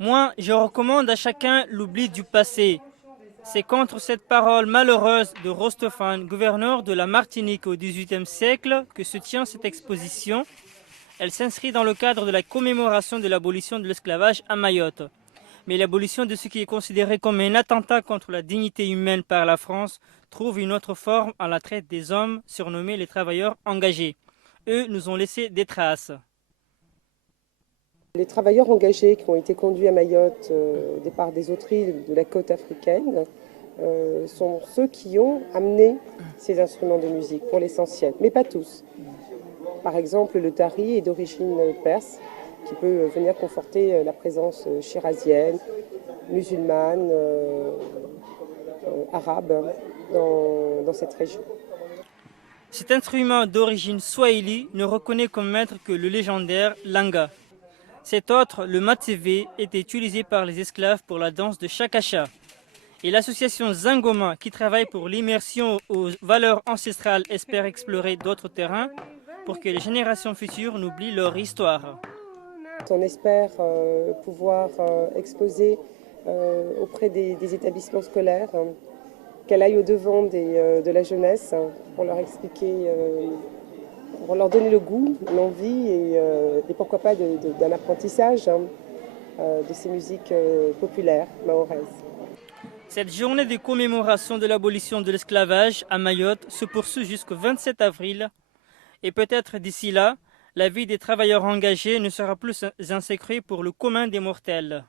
Moi, je recommande à chacun l'oubli du passé. C'est contre cette parole malheureuse de Rostofan, gouverneur de la Martinique au XVIIIe siècle, que se tient cette exposition. Elle s'inscrit dans le cadre de la commémoration de l'abolition de l'esclavage à Mayotte. Mais l'abolition de ce qui est considéré comme un attentat contre la dignité humaine par la France trouve une autre forme à la traite des hommes surnommés les travailleurs engagés. Eux nous ont laissé des traces. Les travailleurs engagés qui ont été conduits à Mayotte au départ des autres îles de la côte africaine sont ceux qui ont amené ces instruments de musique pour l'essentiel, mais pas tous. Par exemple, le tari est d'origine perse, qui peut venir conforter la présence shirazienne, musulmane, arabe dans cette région. Cet instrument d'origine swahili ne reconnaît comme maître que le légendaire langa. Cet autre, le matseve, était utilisé par les esclaves pour la danse de Chakacha. Et l'association Zangoma, qui travaille pour l'immersion aux valeurs ancestrales, espère explorer d'autres terrains pour que les générations futures n'oublient leur histoire. On espère pouvoir exposer auprès des établissements scolaires, qu'elle aille au-devant de la jeunesse pour leur expliquer, pour leur donner le goût, l'envie et pourquoi pas d'un apprentissage de ces musiques populaires mahoraises. Cette journée de commémoration de l'abolition de l'esclavage à Mayotte se poursuit jusqu'au 27 avril et peut-être d'ici là, la vie des travailleurs engagés ne sera plus insécure pour le commun des mortels.